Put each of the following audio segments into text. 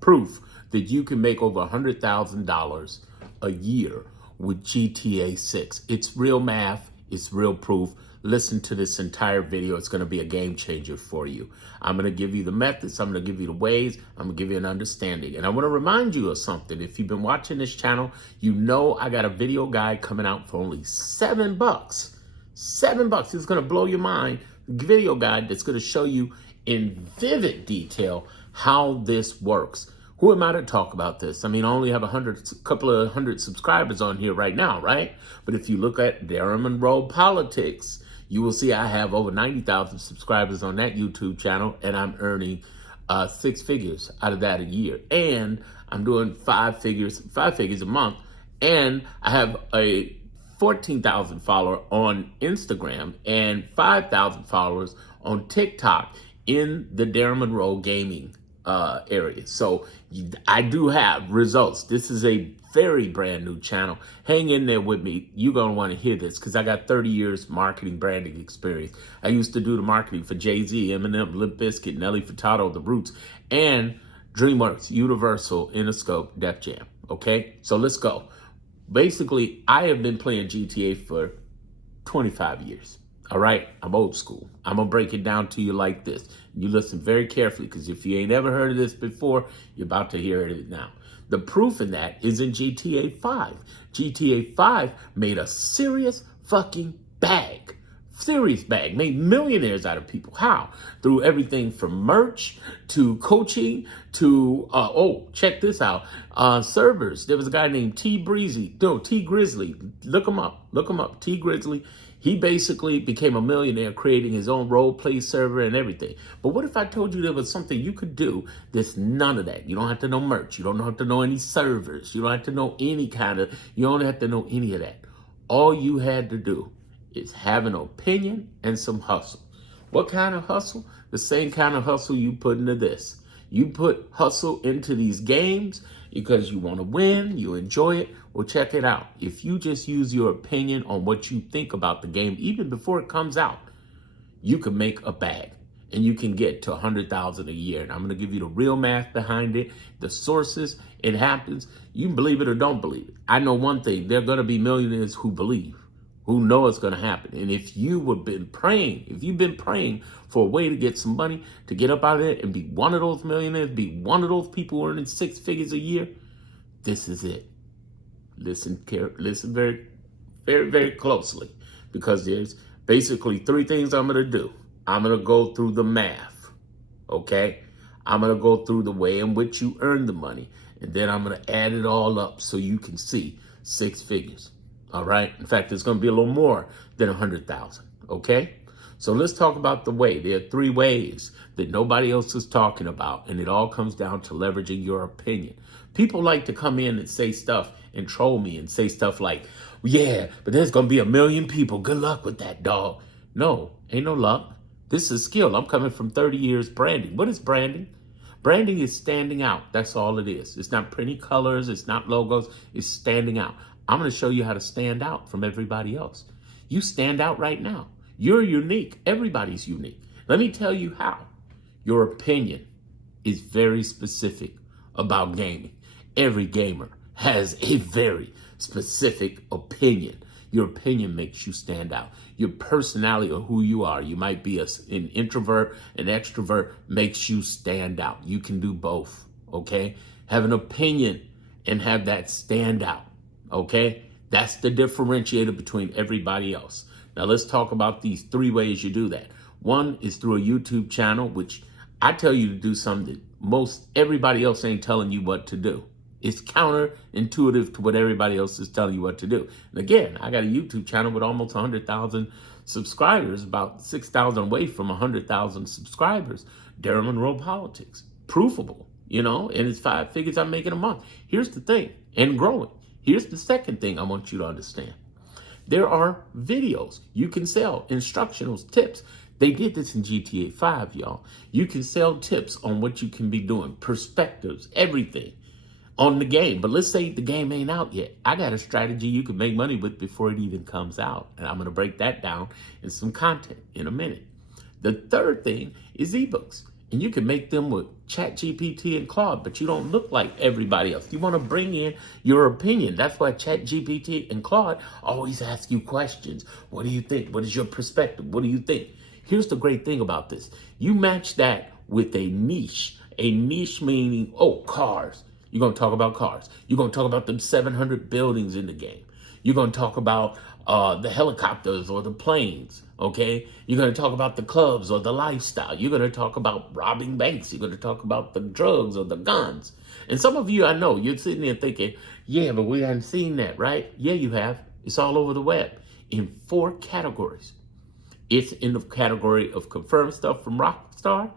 proof that you can make over $100,000 a year with GTA 6. It's real math, it's real proof. Listen to this entire video. It's going to be a game changer for you. I'm going to give you the methods. I'm going to give you the ways. I'm going to give you an understanding. And I want to remind you of something. If you've been watching this channel, you know I got a video guide coming out for only $7. $7. It's going to blow your mind. Video guide that's going to show you in vivid detail how this works. Who am I to talk about this? I mean, I only have a couple of hundred subscribers on here right now, right? But if you look at Darren Monroe Politics, you will see I have over 90,000 subscribers on that YouTube channel, and I'm earning 6 figures out of that a year. And I'm doing 5 figures a month. And I have a 14,000 follower on Instagram and 5,000 followers on TikTok in the Darren Monroe gaming area. So I do have results. This is a very brand new channel. Hang in there with me. You're going to want to hear this because I got 30 years marketing branding experience. I used to do the marketing for Jay-Z, Eminem, Limp Bizkit, Nelly Furtado, The Roots, and DreamWorks, Universal, Interscope, Def Jam. Okay, so let's go. Basically, I have been playing GTA for 25 years. All right, I'm old school. I'm going to break it down to you like this. You listen very carefully because if you ain't ever heard of this before, you're about to hear it now. The proof in that is in GTA 5. GTA 5 made a serious fucking bag. Serious bag. Made millionaires out of people. How? Through everything from merch to coaching to, check this out. Servers. There was a guy named T Grizzly. Look him up. T Grizzly. He basically became a millionaire creating his own role play server and everything. But what if I told you there was something you could do that's none of that? You don't have to know merch. You don't have to know any servers. You don't have to know you don't have to know any of that. All you had to do is have an opinion and some hustle. What kind of hustle? The same kind of hustle you put into this. You put hustle into these games because you want to win, you enjoy it. Well, check it out. If you just use your opinion on what you think about the game, even before it comes out, you can make a bag and you can get to 100,000 a year. And I'm going to give you the real math behind it, the sources. It happens. You can believe it or don't believe it. I know one thing. There are going to be millionaires who believe, who know it's going to happen. And if you've been praying for a way to get some money, to get up out of it and be one of those millionaires, be one of those people earning 6 figures a year, this is it. Listen very, very, very closely, because there's basically 3 things I'm going to do. I'm going to go through the math, okay? I'm going to go through the way in which you earn the money, and then I'm going to add it all up so you can see 6 figures, all right? In fact, it's going to be a little more than 100,000, okay? So let's talk about the way. There are 3 ways that nobody else is talking about, and it all comes down to leveraging your opinion. People like to come in and say stuff and troll me and say stuff like, yeah, but there's going to be 1 million people. Good luck with that, dog. No, ain't no luck. This is skill. I'm coming from 30 years branding. What is branding? Branding is standing out. That's all it is. It's not pretty colors. It's not logos. It's standing out. I'm going to show you how to stand out from everybody else. You stand out right now. You're unique. Everybody's unique. Let me tell you how. Your opinion is very specific about gaming. Every gamer has a very specific opinion. Your opinion makes you stand out. Your personality or who you are, you might be an introvert, an extrovert, makes you stand out. You can do both, okay? Have an opinion and have that stand out, okay? That's the differentiator between everybody else. Now let's talk about these 3 ways you do that. One is through a YouTube channel, which I tell you to do something that most everybody else ain't telling you what to do. It's counterintuitive to what everybody else is telling you what to do. And again, I got a YouTube channel with almost 100,000 subscribers, about 6,000 away from 100,000 subscribers. Darren Monroe Politics. Proofable, and it's 5 figures I'm making a month. Here's the thing, and growing. Here's the second thing I want you to understand. There are videos you can sell, instructional tips. They did this in GTA 5, y'all. You can sell tips on what you can be doing, perspectives, everything on the game. But let's say the game ain't out yet. I got a strategy you can make money with before it even comes out. And I'm going to break that down in some content in a minute. The third thing is ebooks. And you can make them with ChatGPT and Claude, but you don't look like everybody else. You want to bring in your opinion. That's why ChatGPT and Claude always ask you questions. What do you think? What is your perspective? What do you think? Here's the great thing about this. You match that with a niche. A niche meaning, oh, cars. You're going to talk about cars. You're going to talk about them 700 buildings in the game. You're going to talk about the helicopters or the planes, okay? You're going to talk about the clubs or the lifestyle. You're going to talk about robbing banks. You're going to talk about the drugs or the guns. And some of you, I know, you're sitting there thinking, yeah, but we haven't seen that, right? Yeah, you have. It's all over the web in 4 categories. It's in the category of confirmed stuff from Rockstar,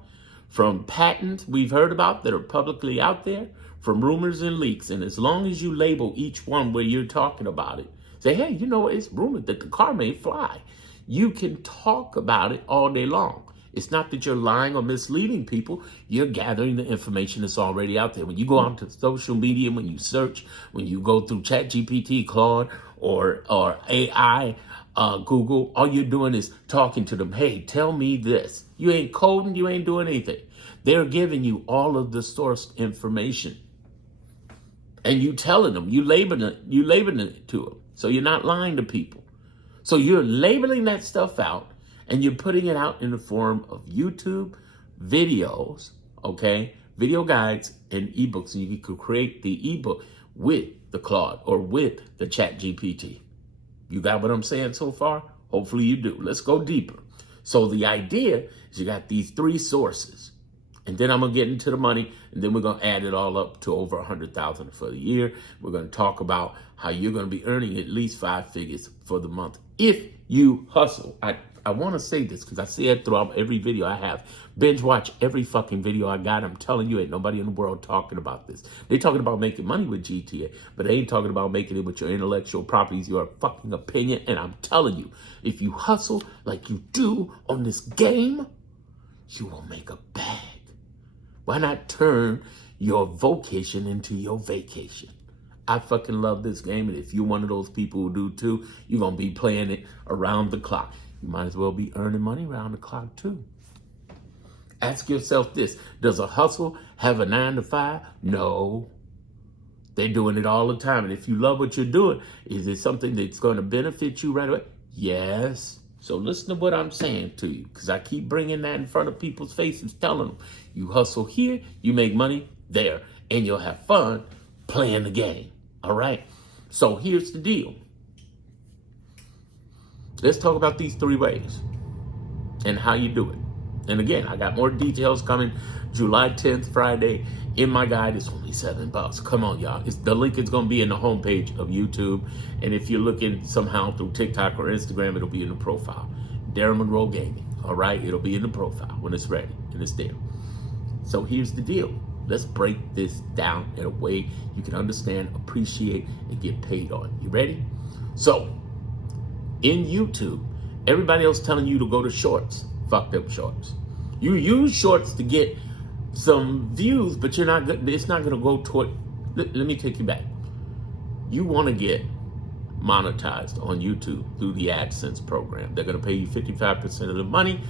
from patents we've heard about that are publicly out there, from rumors and leaks. And as long as you label each one where you're talking about it, say, hey, you know, it's rumored that the car may fly. You can talk about it all day long. It's not that you're lying or misleading people. You're gathering the information that's already out there. When you go out to social media, when you search, when you go through ChatGPT, Claude, or AI, Google, all you're doing is talking to them. Hey, tell me this. You ain't coding. You ain't doing anything. They're giving you all of the source information. And you telling them, you labeling it to them. So you're not lying to people. So you're labeling that stuff out and you're putting it out in the form of YouTube videos, okay? Video guides and ebooks. And you can create the ebook with the Claude or with the ChatGPT. You got what I'm saying so far? Hopefully you do. Let's go deeper. So the idea is you got these 3 sources. And then I'm going to get into the money, and then we're going to add it all up to over $100,000 for the year. We're going to talk about how you're going to be earning at least 5 figures for the month if you hustle. I want to say this because I say it throughout every video I have. Binge watch every fucking video I got. I'm telling you, ain't nobody in the world talking about this. They talking about making money with GTA, but they ain't talking about making it with your intellectual properties, your fucking opinion. And I'm telling you, if you hustle like you do on this game, you will make a bag. Why not turn your vocation into your vacation? I fucking love this game, and if you're one of those people who do too, you're going to be playing it around the clock. You might as well be earning money around the clock too. Ask yourself this, does a hustle have a 9 to 5? No. They're doing it all the time, and if you love what you're doing, is it something that's going to benefit you right away? Yes. So listen to what I'm saying to you, because I keep bringing that in front of people's faces, telling them, you hustle here, you make money there, and you'll have fun playing the game, all right? So here's the deal. Let's talk about these 3 ways and how you do it. And again, I got more details coming July 10th, Friday. In my guide, it's only $7. Come on, y'all. The link is going to be in the homepage of YouTube. And if you're looking somehow through TikTok or Instagram, it'll be in the profile. Darren Monroe Gaming. All right? It'll be in the profile when it's ready and it's there. So here's the deal. Let's break this down in a way you can understand, appreciate, and get paid on. You ready? So, in YouTube, everybody else telling you to go to shorts. Fuck them shorts. You use shorts to get some views, but you're not. It's not going to go toward. Let me take you back. You want to get monetized on YouTube through the AdSense program. They're going to pay you 55% of the money.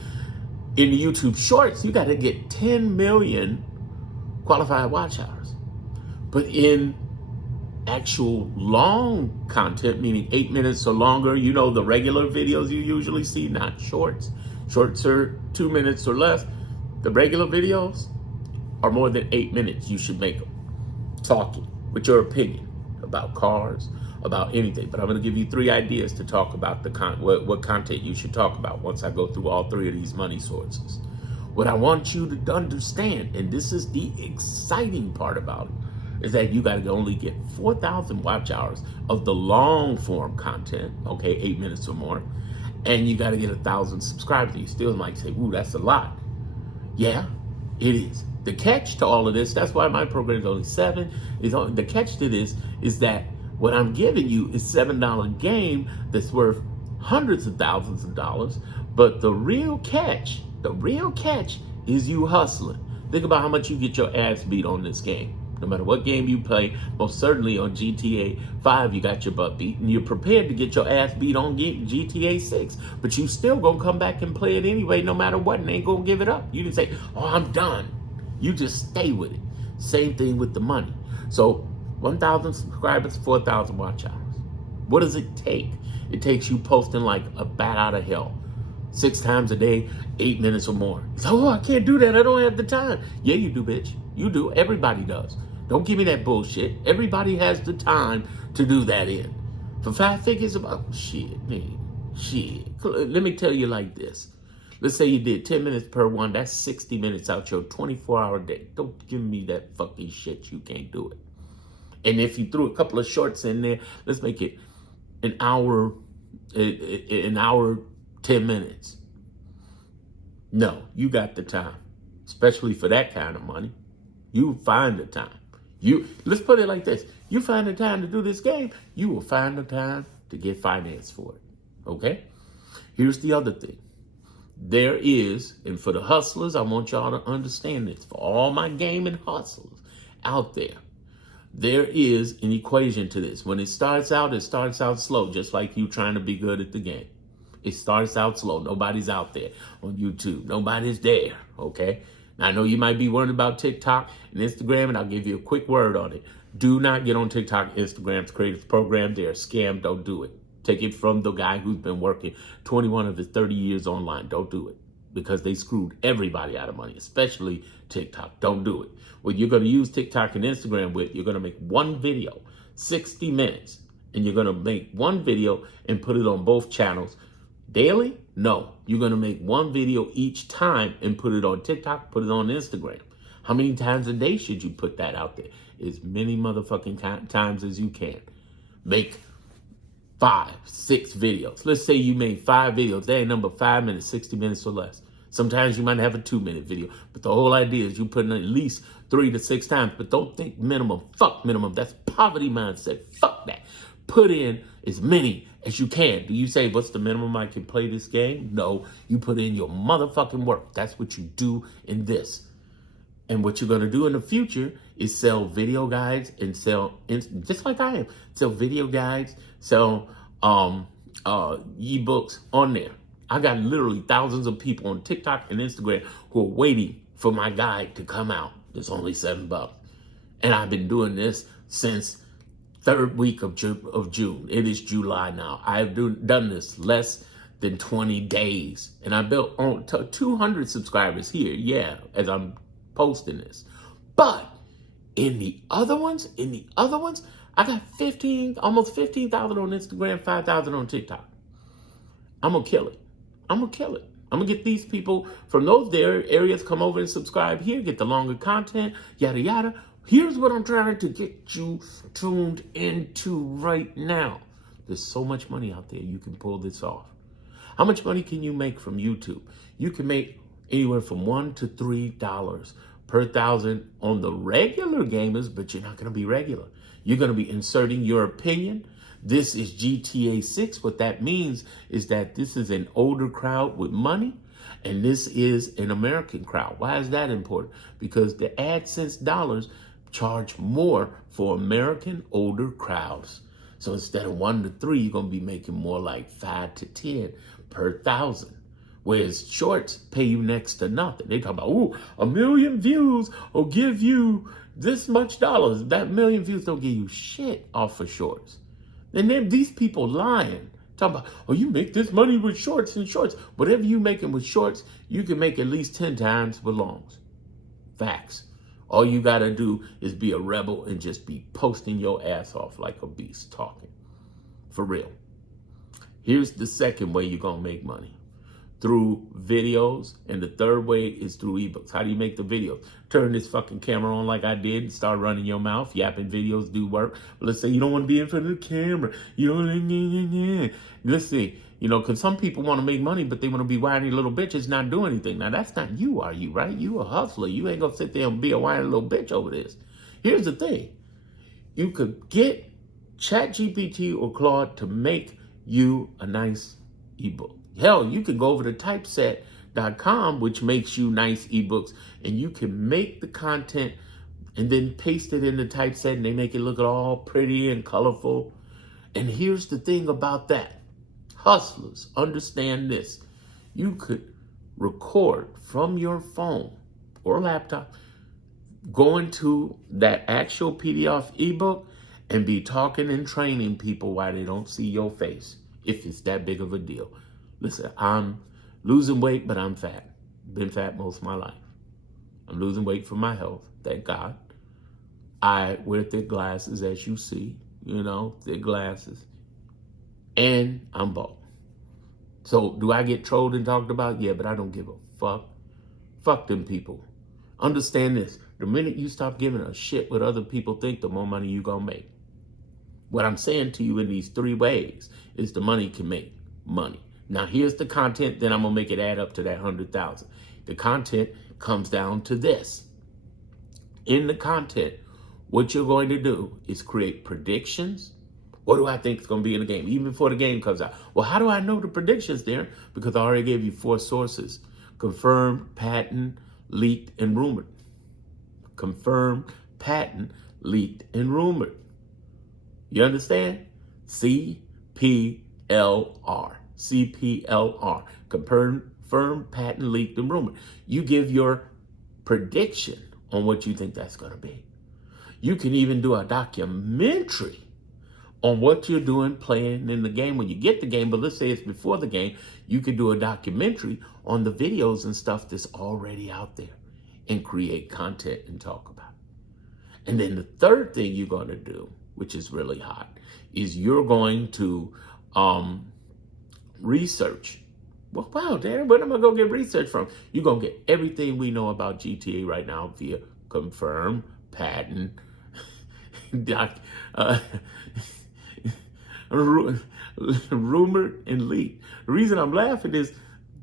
In the YouTube Shorts, you got to get 10 million qualified watch hours. But in actual long content, meaning 8 minutes or longer, you know, the regular videos you usually see, not shorts. Shorts are 2 minutes or less. The regular videos are more than 8 minutes. You should make them talking with your opinion about cars, about anything. But I'm going to give you 3 ideas to talk about what content you should talk about once I go through all 3 of these money sources. What I want you to understand, and this is the exciting part about it, is that you got to only get 4,000 watch hours of the long form content, okay, 8 minutes or more, and you got to get 1,000 subscribers. You still might say, ooh, that's a lot. Yeah, it is. The catch to all of this, that's why my program is only $7. The catch to this is that what I'm giving you is $7 game that's worth hundreds of thousands of dollars. But the real catch is you hustling. Think about how much you get your ass beat on this game. no matter what game you play. Most certainly on GTA 5, you got your butt beat, and you're prepared to get your ass beat on GTA 6. But you still gonna come back and play it anyway, no matter what, and ain't gonna give it up. You didn't say, oh, I'm done. You just stay with it. Same thing with the money. So 1,000 subscribers, 4,000 watch hours. What does it take? It takes you posting like a bat out of hell. 6 times a day, 8 minutes or more. So, oh, I can't do that. I don't have the time. Yeah, you do, bitch. You do. Everybody does. Don't give me that bullshit. Everybody has the time to do that in. For 5 figures about shit, man. Shit. Let me tell you like this. Let's say you did 10 minutes per one. That's 60 minutes out your 24-hour day. Don't give me that fucking shit. You can't do it. And if you threw a couple of shorts in there, let's make it an hour, 10 minutes. No, you got the time, especially for that kind of money. You find the time. Let's put it like this. You find the time to do this game, you will find the time to get finance for it. Okay? Here's the other thing. There is, and for the hustlers, I want y'all to understand this. For all my gaming hustlers out there, there is an equation to this. When it starts out slow, just like you trying to be good at the game. It starts out slow. Nobody's out there on YouTube. Nobody's there, okay? Now, I know you might be worried about TikTok and Instagram, and I'll give you a quick word on it. Do not get on TikTok, Instagram's creators program. They're a scam. Don't do it. Take it from the guy who's been working 21 of his 30 years online. Don't do it, because they screwed everybody out of money, especially TikTok. Don't do it. What you're going to use TikTok and Instagram with, you're going to make one video, 60 minutes, and you're going to make one video and put it on both channels. Daily? No. You're going to make one video each time and put it on TikTok, put it on Instagram. How many times a day should you put that out there? As many motherfucking times as you can. Make 5, 6 videos. Let's say you made 5 videos. They ain't number 5 minutes, 60 minutes or less. Sometimes you might have a 2-minute video, but the whole idea is you put in at least 3 to 6 times. But don't think minimum. Fuck minimum. That's poverty mindset. Fuck that. Put in as many as you can. Do you say, what's the minimum I can play this game? No, you put in your motherfucking work. That's what you do in this. And what you're going to do in the future is sell video guides and sell, just like I am, sell video guides, sell ebooks on there. I got literally thousands of people on TikTok and Instagram who are waiting for my guide to come out. It's only $7. And I've been doing this since 3rd week of June. It is July now. I've done this less than 20 days. And I built on 200 subscribers here, yeah, as I'm posting this. But in the other ones, I got almost 15,000 on Instagram, 5,000 on TikTok. I'm going to kill it. I'm going to get these people from those areas, come over and subscribe here, get the longer content, yada, yada. Here's what I'm trying to get you tuned into right now. There's so much money out there. You can pull this off. How much money can you make from YouTube? You can make anywhere from $1 to $3 per 1,000 on the regular gamers, but you're not going to be regular. You're going to be inserting your opinion. This is GTA 6. What that means is that this is an older crowd with money, and this is an American crowd. Why is that important? Because the AdSense dollars charge more for American older crowds. So instead of 1 to 3, you're going to be making more like 5 to 10 per 1,000. Whereas shorts pay you next to nothing. They talk about, ooh, 1 million views will give you this much dollars. That 1 million views don't give you shit off of shorts. And then these people lying. Talking about, oh, you make this money with shorts and shorts. Whatever you making with shorts, you can make at least 10 times with longs. Facts. All you got to do is be a rebel and just be posting your ass off like a beast talking. For real. Here's the second way you're going to make money. Through videos, and the third way is through ebooks. How do you make the videos? Turn this fucking camera on like I did and start running your mouth. Yapping videos do work. But let's say you don't want to be in front of the camera. You don't, let's see, because some people want to make money, but they want to be whiny little bitches, not do anything. Now, that's not you, are you, right? You a hustler. You ain't going to sit there and be a whiny little bitch over this. Here's the thing. You could get ChatGPT or Claude to make you a nice ebook. Hell, you can go over to typeset.com, which makes you nice ebooks, and you can make the content and then paste it in the typeset and they make it look all pretty and colorful. And here's the thing about that. Hustlers, understand this. You could record from your phone or laptop, go into that actual PDF ebook and be talking and training people while they don't see your face, if it's that big of a deal. Listen, I'm losing weight, but I'm fat. Been fat most of my life. I'm losing weight for my health, thank God. I wear thick glasses, as you see, thick glasses. And I'm bald. So do I get trolled and talked about? Yeah, but I don't give a fuck. Fuck them people. Understand this. The minute you stop giving a shit what other people think, the more money you gonna make. What I'm saying to you in these 3 ways is the money can make money. Now here's the content, then I'm gonna make it add up to that 100,000. The content comes down to this. In the content, what you're going to do is create predictions. What do I think is going to be in the game, even before the game comes out? Well, how do I know the predictions there? Because I already gave you 4 sources: confirmed, patent, leaked, and rumored. Confirmed, patent, leaked, and rumored. You understand? CPLR. CPLR. Confirmed, patent, leaked, and rumored. You give your prediction on what you think that's going to be. You can even do a documentary on what you're doing playing in the game when you get the game, but let's say it's before the game, you could do a documentary on the videos and stuff that's already out there and create content and talk about it. And then the third thing you're going to do, which is really hot, is you're going to research. Well, wow, Darren, where am I going to get research from? You're going to get everything we know about GTA right now via confirmed, patent, rumored, and leaked. The reason I'm laughing is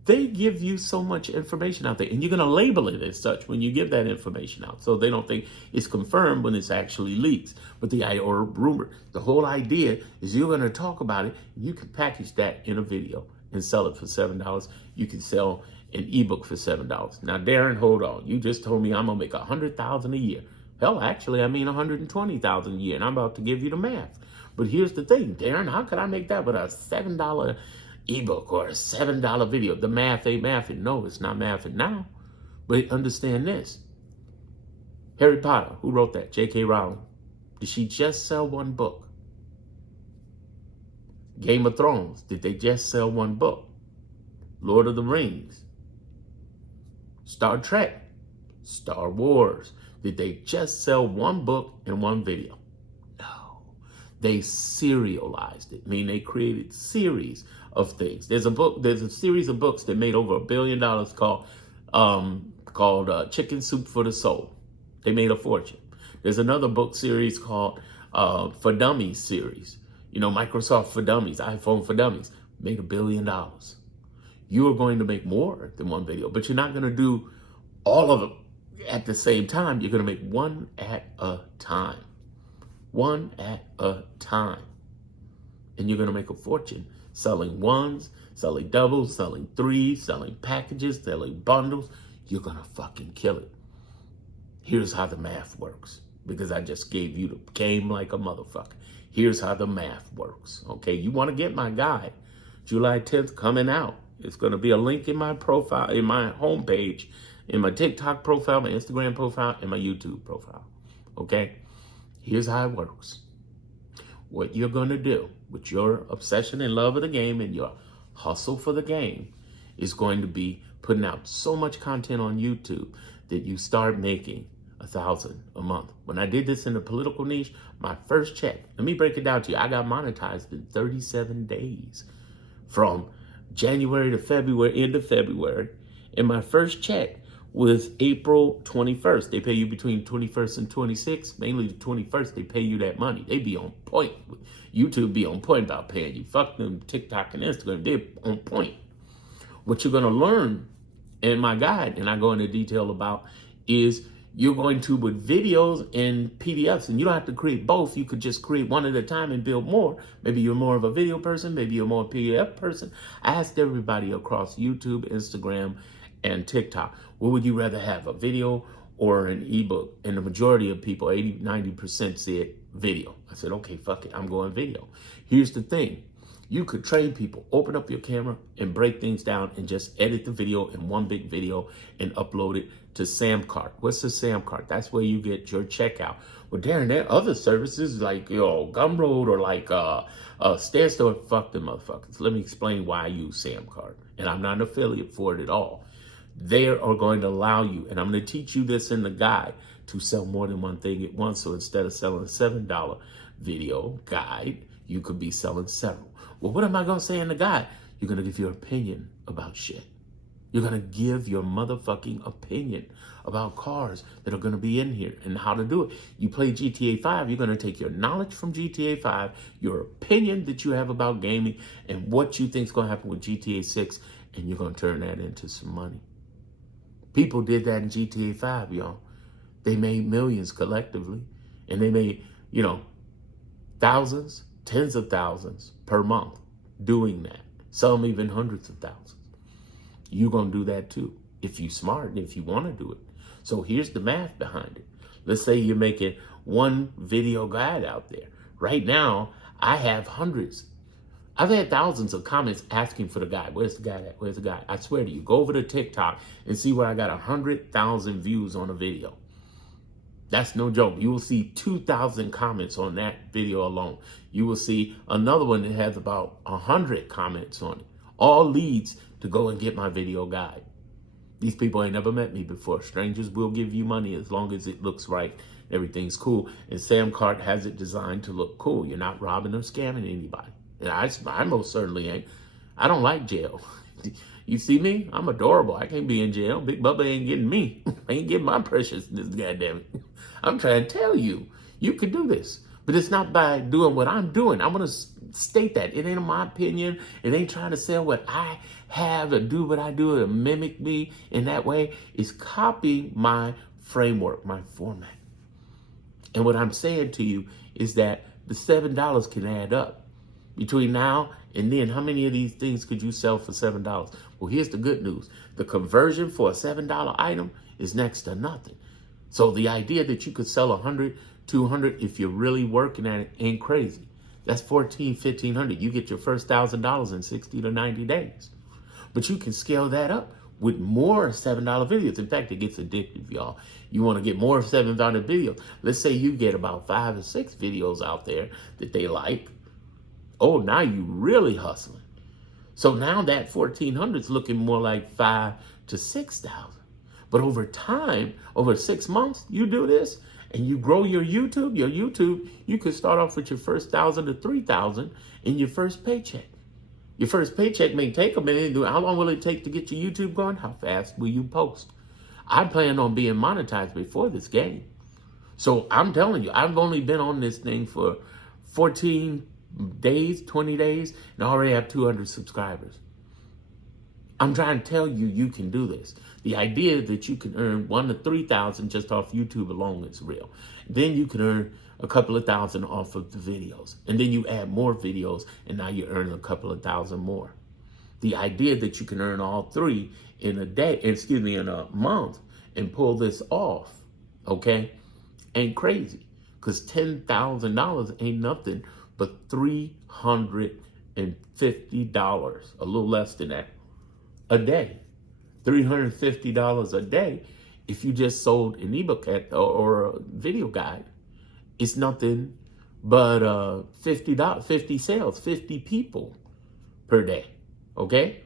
they give you so much information out there, and you're going to label it as such when you give that information out, so they don't think it's confirmed when it's actually leaks, or rumored. The whole idea is you're going to talk about it. You can package that in a video and sell it for $7. You can sell an ebook for $7. Now, Darren, hold on. You just told me I'm gonna make $100,000 a year. Hell, actually, I mean $120,000 a year, and I'm about to give you the math. But here's the thing, Darren, how could I make that with a $7 ebook or a $7 video? The math ain't mathing. No, it's not mathing now. But understand this. Harry Potter, who wrote that? J.K. Rowling. Did she just sell 1 book? Game of Thrones, did they just sell 1 book? Lord of the Rings. Star Trek. Star Wars. Did they just sell 1 book and 1 video? No. They serialized it, meaning they created series of things. There's a series of books that made over $1 billion called Chicken Soup for the Soul. They made a fortune. There's another book series called For Dummies series. Microsoft for Dummies, iPhone for Dummies, made $1 billion. You are going to make more than 1 video, but you're not going to do all of them at the same time. You're going to make 1 at a time. 1 at a time. And you're going to make a fortune selling ones, selling doubles, selling threes, selling packages, selling bundles. You're going to fucking kill it. Here's how the math works, because I just gave you the game like a motherfucker. Here's how the math works. Okay, you want to get my guide, July 10th coming out. It's going to be a link in my profile, in my homepage, in my TikTok profile, my Instagram profile, and my YouTube profile. Okay, here's how it works. What you're going to do with your obsession and love of the game and your hustle for the game is going to be putting out so much content on YouTube that you start making $1,000 a month. When I did this in the political niche, my first check, let me break it down to you. I got monetized in 37 days from January to February, end of February. And my first check was April 21st. They pay you between 21st and 26th. Mainly the 21st, they pay you that money. They be on point. YouTube be on point about paying you. Fuck them TikTok and Instagram. They're on point. What you're going to learn in my guide, and I go into detail about, is you're going to, with videos and PDFs, and you don't have to create both. You could just create one at a time and build more. Maybe you're more of a video person. Maybe you're more a PDF person. I asked everybody across YouTube, Instagram, and TikTok, what would you rather have, a video or an ebook. And the majority of people, 80-90% said video. I said, okay, fuck it, I'm going video. Here's the thing. You could train people, open up your camera and break things down and just edit the video in one big video and upload it to Samcart. What's the Samcart? That's where you get your checkout. Well, Darren, there are other services like, Gumroad or like StairStore. Fuck them motherfuckers. Let me explain why I use Samcart. And I'm not an affiliate for it at all. They are going to allow you, and I'm going to teach you this in the guide, to sell more than one thing at once. So instead of selling a $7 video guide, you could be selling several. Well, what am I going to say in the guide? You're going to give your opinion about shit. You're going to give your motherfucking opinion about cars that are going to be in here and how to do it. You play GTA 5, you're going to take your knowledge from GTA 5, your opinion that you have about gaming, and what you think is going to happen with GTA 6, and you're going to turn that into some money. People did that in GTA 5, y'all. They made millions collectively, and they made, thousands, tens of thousands per month doing that. Some even hundreds of thousands. You're going to do that too, if you're smart and if you want to do it. So here's the math behind it. Let's say you're making one video guide out there. Right now, I have hundreds. I've had thousands of comments asking for the guide. Where's the guide at? Where's the guide? I swear to you, go over to TikTok and see where I got 100,000 views on a video. That's no joke. You will see 2,000 comments on that video alone. You will see another one that has about 100 comments on it. All leads to go and get my video guide. These people ain't never met me before. Strangers will give you money as long as it looks right. Everything's cool. And Samcart has it designed to look cool. You're not robbing or scamming anybody. And I most certainly ain't. I don't like jail. You see me? I'm adorable. I can't be in jail. Big Bubba ain't getting me. I ain't getting my preciousness, goddammit. I'm trying to tell you, you can do this. But it's not by doing what I'm doing. I want to state that. It ain't my opinion. It ain't trying to sell what I have or do what I do or mimic me in that way. It's copying my framework, my format. And what I'm saying to you is that the $7 can add up. Between now and then, how many of these things could you sell for $7? Well, here's the good news. The conversion for a $7 item is next to nothing. So the idea that you could sell 100, 200 if you're really working at it ain't crazy. That's $1,400, $1,500. You get your first $1,000 in 60 to 90 days. But you can scale that up with more $7 videos. In fact, it gets addictive, y'all. You want to get more $7 videos. Let's say you get about 5 or 6 videos out there that they like. Oh, now you really hustling. So now that 1,400 is looking more like 5 to 6,000. But over time, over 6 months, you do this and you grow your YouTube, you could start off with your first 1,000 to 3,000 in your first paycheck. Your first paycheck may take a minute. How long will it take to get your YouTube going? How fast will you post? I plan on being monetized before this game. So I'm telling you, I've only been on this thing for 14 days, 20 days, and I already have 200 subscribers. I'm trying to tell you, you can do this. The idea that you can earn 1,000 to 3,000 just off YouTube alone is real. Then you can earn a couple of thousand off of the videos. And then you add more videos, and now you're earning a couple of thousand more. The idea that you can earn all three in a month and pull this off, okay, ain't crazy. Because $10,000 ain't nothing but $350, a little less than that, a day. $350 a day. If you just sold an ebook or a video guide, it's nothing but $50 sales, 50 people per day. Okay?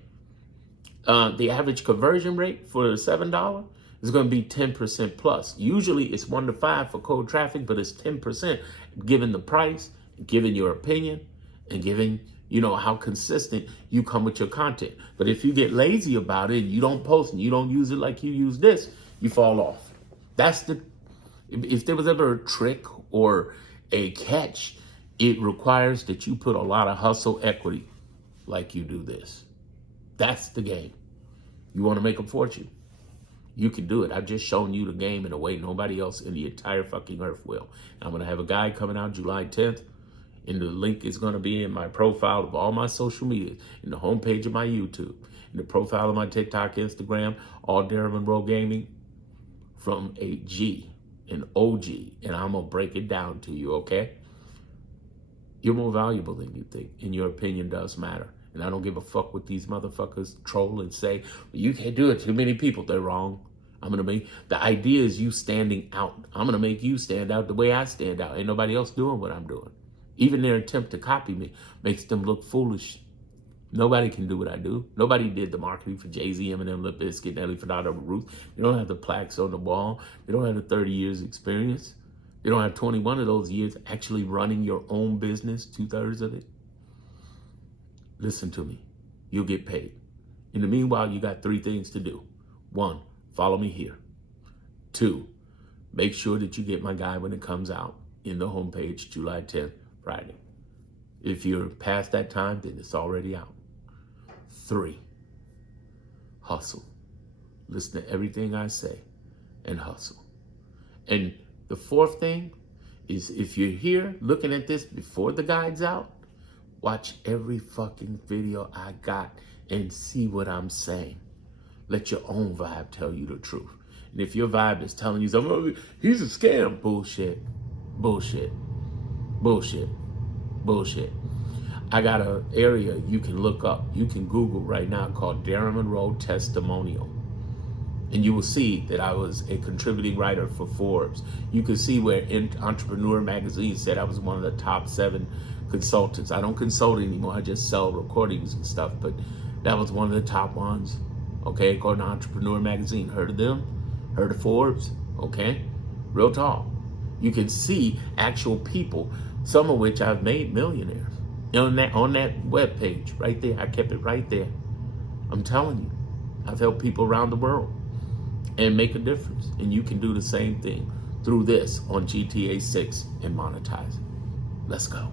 The average conversion rate for $7 is going to be 10% plus. Usually it's 1 to 5 for cold traffic, but it's 10% given the price, given your opinion, and given how consistent you come with your content. But if you get lazy about it, you don't post and you don't use it like you use this, you fall off. If there was ever a trick or a catch, it requires that you put a lot of hustle equity like you do this. That's the game. You want to make a fortune? You can do it. I've just shown you the game in a way nobody else in the entire fucking earth will. I'm going to have a guy coming out July 10th. And the link is going to be in my profile of all my social media, in the homepage of my YouTube, in the profile of my TikTok, Instagram, all Darren Monroe Gaming, from a G, an OG, and I'm going to break it down to you, okay? You're more valuable than you think, and your opinion does matter. And I don't give a fuck what these motherfuckers troll and say, well, you can't do it, too many people. They're wrong. The idea is you standing out. I'm going to make you stand out the way I stand out. Ain't nobody else doing what I'm doing. Even their attempt to copy me makes them look foolish. Nobody can do what I do. Nobody did the marketing for Jay-Z, Eminem, Limp Bizkit, Nelly Furtado, Ruth. They don't have the plaques on the wall. They don't have the 30 years experience. They don't have 21 of those years actually running your own business, 2/3 of it. Listen to me. You'll get paid. In the meanwhile, you got 3 things to do. 1, follow me here. 2, make sure that you get my guide when it comes out in the homepage, July 10th, Friday. If you're past that time, then it's already out. 3, hustle. Listen to everything I say and hustle. And the 4th thing is, if you're here looking at this before the guide's out, watch every fucking video I got and see what I'm saying. Let your own vibe tell you the truth. And if your vibe is telling you something, oh, he's a scam, bullshit, bullshit, bullshit, bullshit. I got an area you can look up. You can Google right now called Darren Monroe Testimonial. And you will see that I was a contributing writer for Forbes. You can see where Entrepreneur Magazine said I was one of the top 7 consultants. I don't consult anymore. I just sell recordings and stuff. But that was one of the top ones. Okay, according to Entrepreneur Magazine. Heard of them? Heard of Forbes? Okay, real talk. You can see actual people, some of which I've made millionaires. On that web page right there. I kept it right there. I'm telling you, I've helped people around the world and make a difference. And you can do the same thing through this on GTA 6 and monetize it. Let's go.